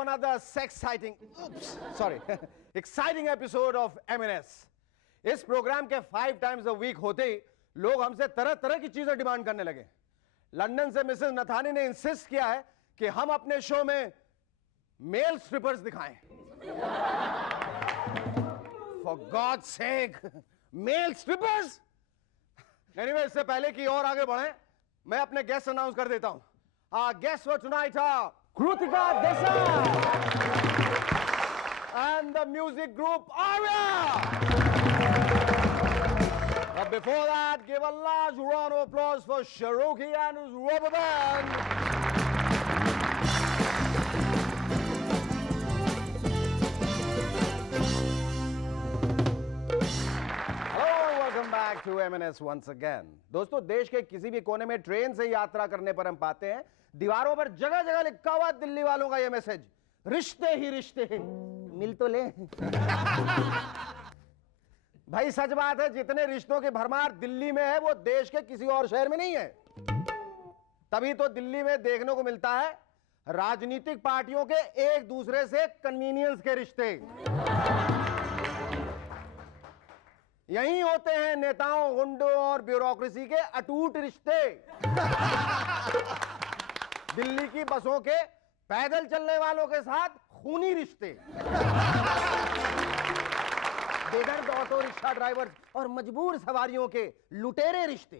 another exciting episode of M&S. इस programme के 5 times a week होते ही लोग हमसे तरह तरह की चीजें डिमांड करने लगे। लंदन से मिसेस नथानी ने इंसिस्ट किया है कि हम अपने शो में मेल स्ट्रिपर्स दिखाएं। For God's sake, male strippers? Anyway, इससे पहले कि और आगे बढ़ें, मैं अपने गेस्ट अनाउंस कर देता हूं। Our guests for tonight are Krutika Desai and the music group Arya. But before that, give a large round of applause for Sharuki and his rubber band. Back to M&S once again. दोस्तों, देश के किसी भी कोने में train से यात्रा करने पर हम पाते हैं दीवारों पर जगह जगह लिखा हुआ दिल्ली वालों का यह मैसेज, रिश्ते ही रिश्ते मिल तो ले। भाई सच बात है, जितने रिश्तों की भरमार दिल्ली में है वो देश के किसी और शहर में नहीं है। तभी तो दिल्ली में देखने को मिलता है राजनीतिक पार्टियों के एक दूसरे से कन्वीनियंस के रिश्ते। यही होते हैं नेताओं, गुंडों और ब्यूरोक्रेसी के अटूट रिश्ते। दिल्ली की बसों के पैदल चलने वालों के साथ खूनी रिश्ते। बेदर्द ऑटो रिक्शा ड्राइवर्स और मजबूर सवारियों के लुटेरे रिश्ते।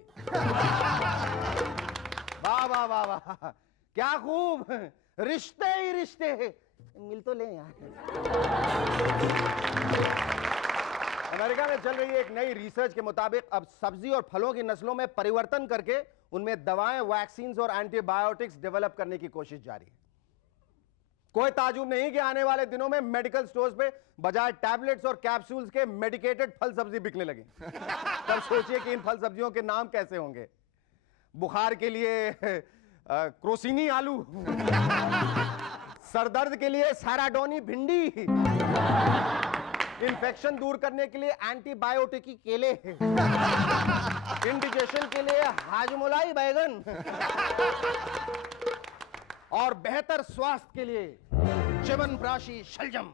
वाह वाह वाह वाह, क्या खूब, रिश्ते ही रिश्ते। मिल तो ले यार। अमेरिका में चल रही एक नई रिसर्च के मुताबिक अब सब्जी और फलों की नस्लों में परिवर्तन करके उनमें दवाएं, वैक्सीन्स और एंटीबायोटिक्स डेवलप करने की कोशिश जारी है। कोई ताजुब नहीं कि आने वाले दिनों में मेडिकल स्टोर्स पे बजाय टैबलेट्स और कैप्सूल्स के मेडिकेटेड फल सब्जी बिकने लगे। तब सोचिए कि इन फल सब्जियों के नाम कैसे होंगे। बुखार के लिए क्रोसिनी आलू, सरदर्द के लिए सैराडोनी भिंडी, इन्फेक्शन दूर करने के लिए एंटीबायोटिक की केले, इंडिजेशन के लिए हाजमोलाई बैगन और बेहतर स्वास्थ्य के लिए च्यवनप्राशी शलजम।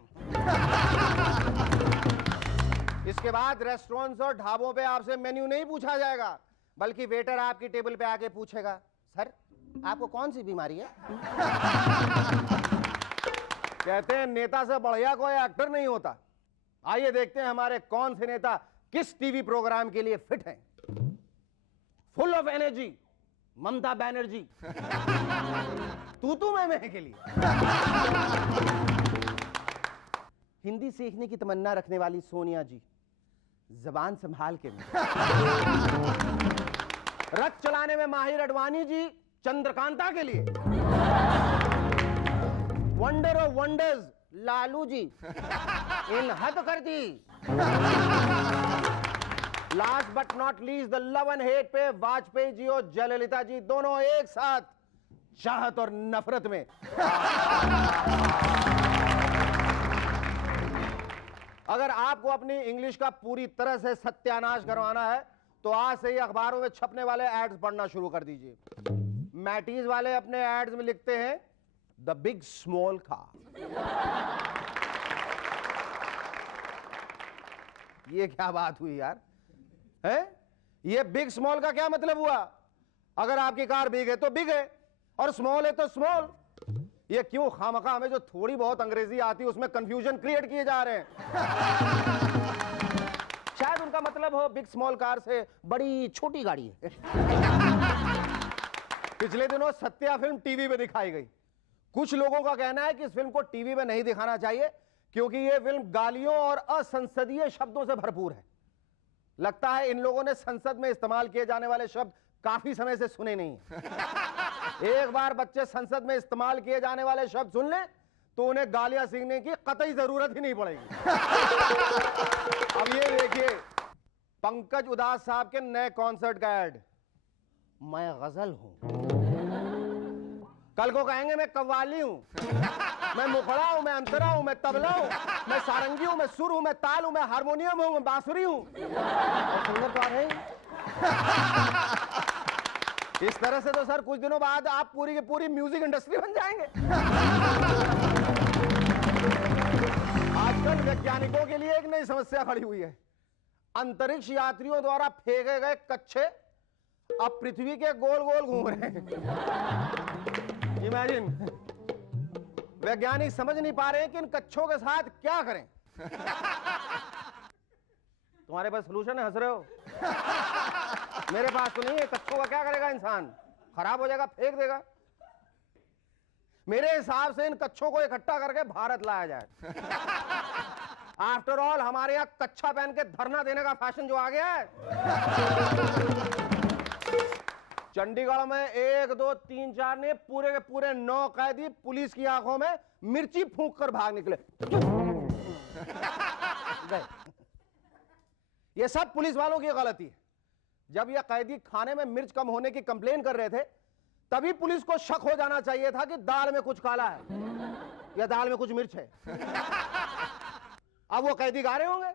इसके बाद रेस्टोरेंट्स और ढाबों पे आपसे मेन्यू नहीं पूछा जाएगा, बल्कि वेटर आपकी टेबल पे आके पूछेगा, सर आपको कौन सी बीमारी है? कहते हैं नेता से बढ़िया कोई एक्टर नहीं होता। आइए देखते हैं हमारे कौन से नेता किस टीवी प्रोग्राम के लिए फिट हैं। Full of energy, Mamata Banerjee. तू मैं के लिए। हिंदी सीखने की तमन्ना रखने वाली सोनिया जी, जबान संभाल के। रथ चलाने में माहिर अडवाणी जी, चंद्रकांता के लिए। Wonder of wonders Lalu ji, इन हद कर दी। Last but not least, the love and hate पे वाजपेयी जी और जयललिता जी दोनों एक साथ चाहत और नफरत में। अगर आपको अपनी इंग्लिश का पूरी तरह से सत्यानाश करवाना है तो आज से ही अखबारों में छपने वाले एड्स पढ़ना शुरू कर दीजिए। मैटीज वाले अपने एड्स में लिखते हैं द बिग स्मॉल कार। ये क्या बात हुई यार, है? ये बिग स्मॉल का क्या मतलब हुआ? अगर आपकी कार बिग है तो बिग है और स्मॉल है तो स्मॉल। ये क्यों खामखा हमें जो थोड़ी बहुत अंग्रेजी आती है उसमें कंफ्यूजन क्रिएट किए जा रहे हैं। शायद उनका मतलब हो बिग स्मॉल कार से बड़ी छोटी गाड़ी है। पिछले दिनों सत्या फिल्म टीवी पे दिखाई गई। कुछ लोगों का कहना है कि इस फिल्म को टीवी में नहीं दिखाना चाहिए क्योंकि यह फिल्म गालियों और असंसदीय शब्दों से भरपूर है। लगता है इन लोगों ने संसद में इस्तेमाल किए जाने वाले शब्द काफी समय से सुने नहीं। एक बार बच्चे संसद में इस्तेमाल किए जाने वाले शब्द सुन लें तो उन्हें गालियां सीखने की कतई जरूरत ही नहीं पड़ेगी। अब ये देखिए, पंकज उदास साहब के नए कॉन्सर्ट का ऐड, मैं गजल हूं, कल को कहेंगे मैं कव्वाली हूं, मैं मुखड़ा हूं, मैं अंतरा हूं, मैं तबला हूं, मैं सारंगी हूं, मैं सुर हूं, मैं ताल हूं, मैं हारमोनियम हूं, मैं बांसुरी हूं। सुंदर तो आ रहे। इस तरह से तो सर कुछ दिनों बाद आप पूरी की पूरी म्यूजिक इंडस्ट्री बन जाएंगे। आजकल वैज्ञानिकों के लिए एक नई समस्या खड़ी हुई है। अंतरिक्ष यात्रियों द्वारा फेंके गए कच्छे अब पृथ्वी के गोल गोल घूम रहे हैं। इमेजिन, वैज्ञानिक समझ नहीं पा रहे हैं कि इन कच्छों के साथ क्या करें। तुम्हारे पास सलूशन है? हंस रहे हो? मेरे पास तो नहीं है। कच्छों का क्या करेगा इंसान? खराब हो जाएगा, फेंक देगा। मेरे हिसाब से इन कच्छों को इकट्ठा करके भारत लाया जाए। आफ्टर ऑल हमारे यहां कच्छा पहन के धरना देने का फैशन जो आ गया है। चंडीगढ़ में 1, 2, 3, 4 ने पूरे के पूरे 9 कैदी पुलिस की आंखों में मिर्ची फूंक कर भाग निकले। ये सब पुलिस वालों की गलती है। जब यह कैदी खाने में मिर्च कम होने की कंप्लेन कर रहे थे, तभी पुलिस को शक हो जाना चाहिए था कि दाल में कुछ काला है या दाल में कुछ मिर्च है। अब वो कैदी गा रहे होंगे,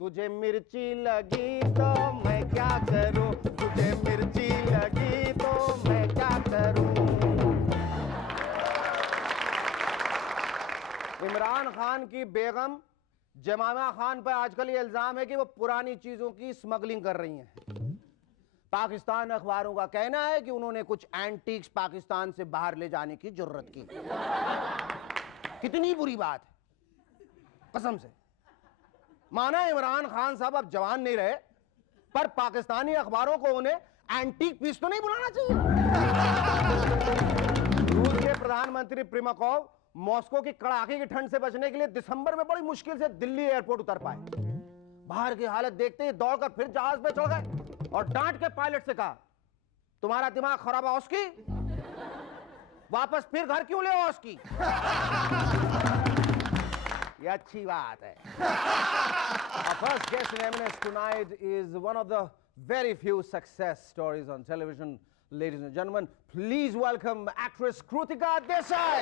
तुझे मिर्ची लगी तो मैं क्या करूं, तुझे मिर्ची लगी तो मैं क्या करूं। इमरान खान की बेगम जमामा खान पर आजकल ये इल्जाम है कि वो पुरानी चीजों की स्मगलिंग कर रही हैं। पाकिस्तान अखबारों का कहना है कि उन्होंने कुछ एंटीक्स पाकिस्तान से बाहर ले जाने की जरूरत की। कितनी बुरी बात है, कसम से। माना इमरान खान साहब अब जवान नहीं रहे, पर पाकिस्तानी अखबारों को उन्हें एंटीक पीस तो नहीं बुलाना चाहिए। रूस के प्रधानमंत्री प्रिमाकोव मॉस्को की कड़ाके की ठंड से बचने के लिए दिसंबर में बड़ी मुश्किल से दिल्ली एयरपोर्ट उतर पाए। बाहर की हालत देखते ही दौड़कर फिर जहाज पे चढ़ गए और डांट के पायलट से कहा, तुम्हारा दिमाग खराब है उसकी, वापस फिर घर क्यों ले आओ उसकी। ये अच्छी बात है। Our first guest in M&S tonight is one of the very few success stories on television. Ladies and gentlemen, please welcome actress Krutika Desai.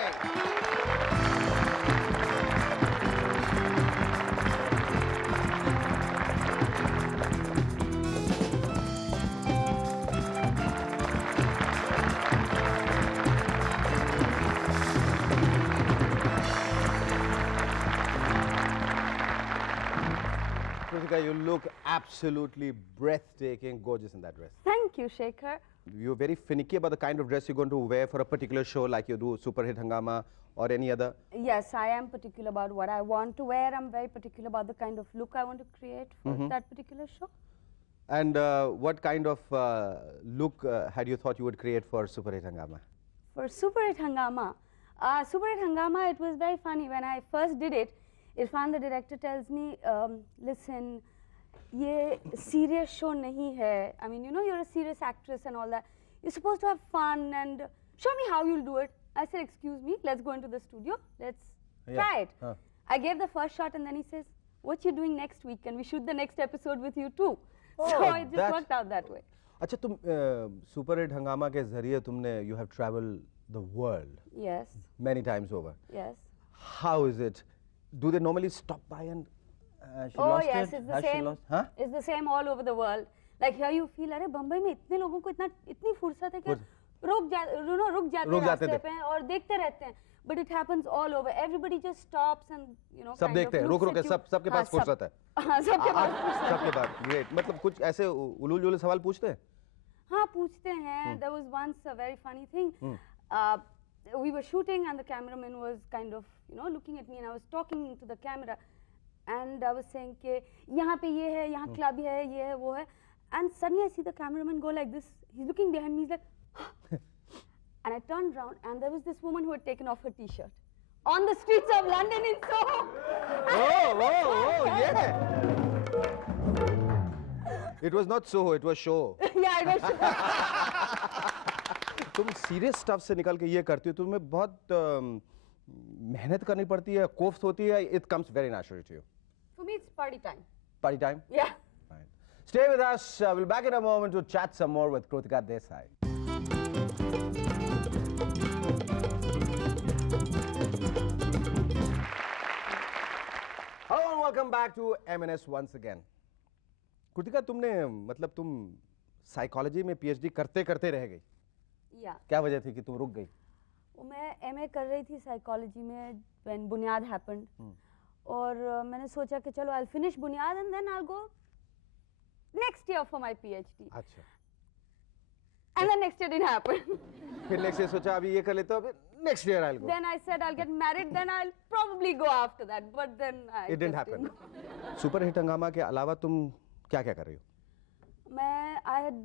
Krutika, you look absolutely breathtaking, gorgeous in that dress. Thank you, Shekhar. You're very finicky about the kind of dress you're going to wear for a particular show, like you do Super Hit Hangama or any other. Yes, I am particular about what I want to wear. I'm very particular about the kind of look I want to create for that particular show. And what kind of look had you thought you would create for Super Hit Hangama? For Super Hit Hangama, it was very funny. When I first did it, Irfan, the director, tells me, listen, ये serious show नहीं है. I mean, you know, you're a serious actress and all that. You're supposed to have fun and show me how you'll do it. I said, excuse me, let's go into the studio. Let's try it. I gave the first shot and then he says, what you doing next week? Can we shoot the next episode with you too? So it just worked out that way. अच्छा, तुम Super Hit Hangama के जरिए तुमने you have traveled the world. Yes. Many times over. Yes. How is it? Do they normally stop by and she Oh lost yes, it? it's the Has she same. lost? Huh? It's the same all over the world. Like here you feel, अरे बम्बई में इतने लोगों को इतनी फुर्सत है कि रुक जाते रास्ते पे और देखते रहते हैं. But it happens all over. Everybody just stops and you know. सब देखते हैं, रुक के सबके पास फुर्सत है. हाँ, सबके पास. Great. मतलब कुछ ऐसे उलूल सवाल पूछते हैं? हाँ, पूछते हैं. There was once a very funny thing. We were shooting and the cameraman was kind of, you know, looking at me and I was talking to the camera and I was saying कि यहाँ पे ये है, यहाँ club है, ये है, वो है. And suddenly I see the cameraman go like this. He's looking behind me. He's like, and I turned around and there was this woman who had taken off her t-shirt on the streets of London in Soho. Oh, yeah. It was not Soho, it was show. Yeah, it was show. तुम serious stuff से निकल के ये करती हो, तुम्हें बहुत मेहनत करनी पड़ती है, कोफ्त होती है. It comes very naturally to you. For me, it's party time. Party time? Yeah. Right. Stay with us. We'll be back in a moment to chat some more with Krutika Desai. Hello and welcome back to M&S once again. Krutika, तुमने मतलब तुम psychology में PhD करते करते रह गई. Yeah. क्या वजह थी कि तुम रुक गई? मैं MA कर रही थी साइकोलॉजी में when बुनियाद happened. और मैंने सोचा कि चलो I'll finish बुनियाद and then I'll go next year for my PhD. अच्छा, And then next year didn't happen. फिर नेक्स्ट ईयर सोचा अभी ये कर लेता हूँ, फिर next year I go. Then I said I'll get married, then I'll probably go after that. But then I It didn't just happen. didn't. Super hit हंगामा के अलावा तुम क्या क्या कर रही हो? मैं I had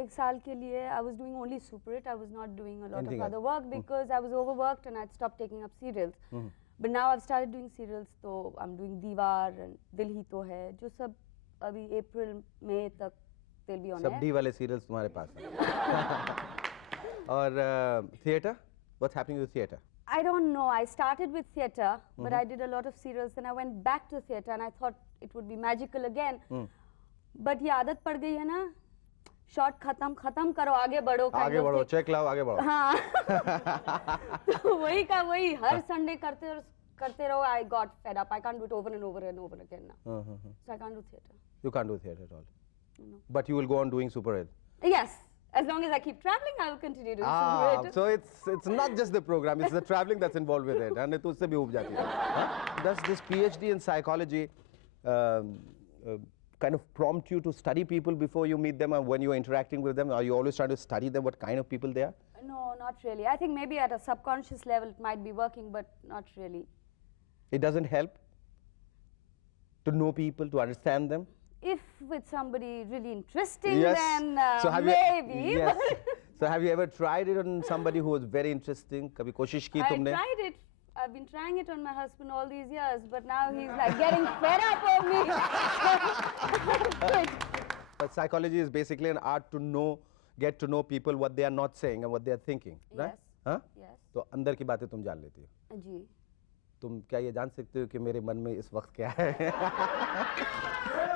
एक साल के लिए I was doing only Super Hit. I was not doing a lot Anything of else? other work because I was overworked and I'd stopped taking up serials. But now I've started doing serials. So I'm doing Diwar and Dil Hi To Hai, जो सब अभी अप्रैल मई तक they'll be on सब air. D वाले serials तुम्हारे पास हैं. और theatre, what's happening with theatre? I don't know. I started with theatre, but I did a lot of serials. Then I went back to theatre, and I thought it would be magical again. But ये आदत पड़ गई है ना, shot खत्म करो, आगे बढ़ो. आगे बढ़ो, चेक लाओ, आगे बढ़ो. हाँ. तो वही का वही हर संडे करते रहो. I got fed up. I can't do it over and over and over again now. So I can't do theatre. You can't do theatre at all. No. But you will go on doing Super Hit. Yes. As long as I keep traveling, I will continue doing Super Hit. So it's not just the program, it's the traveling that's involved with it. And तो उससे भी उब जाती है. Does this PhD in psychology kind of prompt you to study people before you meet them, and when you're interacting with them? Are you always trying to study them, what kind of people they are? No, not really. I think maybe at a subconscious level it might be working, but not really. It doesn't help to know people, to understand them? If with somebody really interesting, Yes. then So have maybe. You, yes. So have you ever tried it on somebody who was very interesting? कभी कोशिश की I तुमने? tried it. I've been trying it on my husband all these years, but now he's like getting fed up of me. Quit. But psychology is basically an art to know, get to know people, what they are not saying and what they are thinking, right? Yes. हाँ? Yes. तो अंदर की बातें तुम जान लेती हो. जी. तुम क्या ये जान सकते हो कि मेरे मन में इस वक्त क्या है?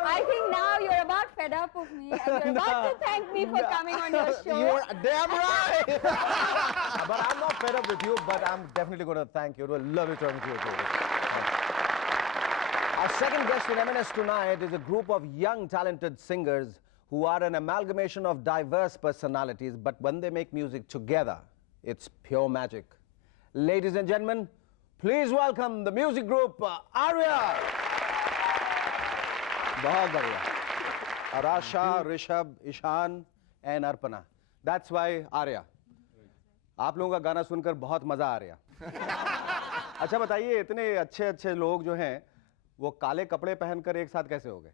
I think now you're about fed up of me, and you're about to thank me for coming on your show. You're damn right. But I'm not fed up with you, but I'm definitely going to thank you. It was lovely talking to you. Our second guest in M&S tonight is a group of young, talented singers who are an amalgamation of diverse personalities, but when they make music together, it's pure magic. Ladies and gentlemen, please welcome the music group Arya. बहुत बढ़िया. Arasha, Rishabh, Ishan and Arpana. That's why Arya. आप लोगों का गाना सुनकर बहुत मजा आ रहा. अच्छा बताइए, इतने अच्छे लोग जो हैं वो काले कपड़े पहनकर एक साथ कैसे हो गए?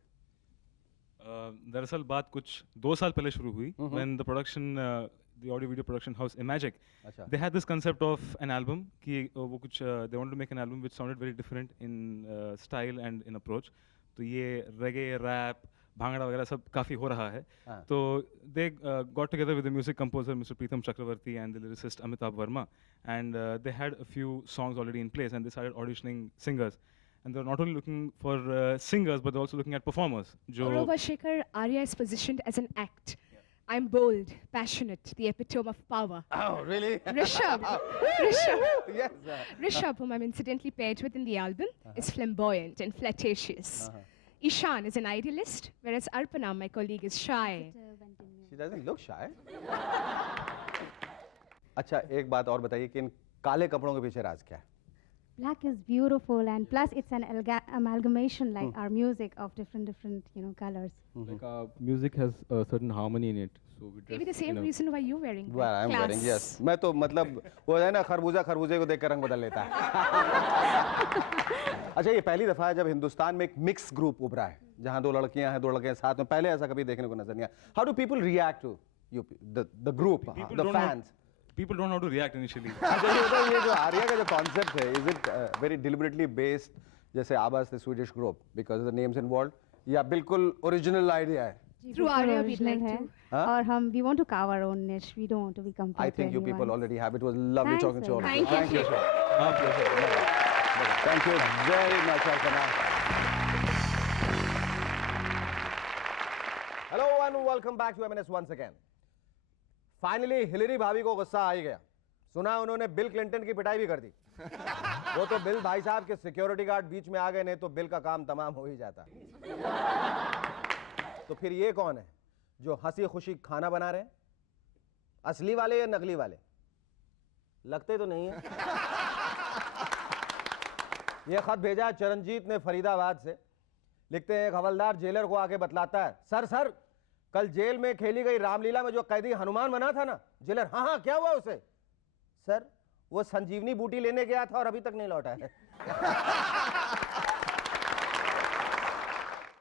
दरअसल बात कुछ 2 साल पहले शुरू हुई. When the production, the audio video production house Imagic, they had this concept of an album कि वो कुछ they wanted to make an album which sounded very different in style and in approach. तो ये reggae, rap, bhangra वगैरह सब काफ़ी हो रहा है. तो they got together with the music composer Mr. Preetham Chakravarti and the lyricist Amitabh Verma, and they had a few songs already in place, and they started auditioning singers. And they're not only looking for singers, but they're also looking at performers. Moreover, Shekhar, Arya is positioned as an act. I'm bold, passionate, the epitome of power. Oh, really? Rishabh, Yes. Rishabh, whom I'm incidentally paired with in the album, is flamboyant and flirtatious. Ishan is an idealist, whereas Arpana, my colleague, is shy. She doesn't look shy. अच्छा, एक बात और बताइए कि इन काले कपड़ों के पीछे राज क्या है? Black is beautiful, and plus it's an amalgamation like our music of different colors. Like our music has a certain harmony in it, so we Maybe the dress, same reason why you're wearing black. Well, I'm wearing, Class. yes. मैं तो मतलब वो है ना खरबूजे को देखकर रंग बदल लेता है. अच्छा, ये पहली दफा है जब हिंदुस्तान में एक मिक्स ग्रुप उभरा है, जहाँ 2 लड़कियाँ हैं, 2 लड़के हैं साथ में. पहले ऐसा कभी देखने को नजर नहीं आया. How do people react to you, the group, the fans? People don't know how to react initially. अच्छा, ये बताओ, ये जो आर्या का जो concept है, is it very deliberately based, जैसे आवाज the Swedish group, because of the names involved, या बिल्कुल original idea है? Through Arya, we'd original like है. to. और हम we want to carve our own niche. We don't want to be compared I think to you people anyone. already have. It was lovely Thanks, talking to you all. Thank you. Thank you, sir. Thank you very much, Alpana. Hello and welcome back to M&S once again. Finally, Hillary भाभी को गुस्सा आ ही गया. सुना उन्होंने bill Clinton की पिटाई भी कर दी. वो तो बिल भाई साहब के सिक्योरिटी गार्ड बीच में आ गए, नहीं तो बिल का काम तमाम हो ही जाता. तो फिर ये कौन है जो हंसी खुशी खाना बना रहे हैं? असली वाले या नकली वाले? लगते तो नहीं है. ये खत भेजा है चरणजीत ने फरीदाबाद से। लिखते हैं, एक हवलदार जेलर को आके बतलाता है, सर कल जेल में खेली गई रामलीला में जो कैदी हनुमान बना था ना। जेलर, हाँ क्या हुआ उसे? सर वो संजीवनी बूटी लेने गया था और अभी तक नहीं लौटा है।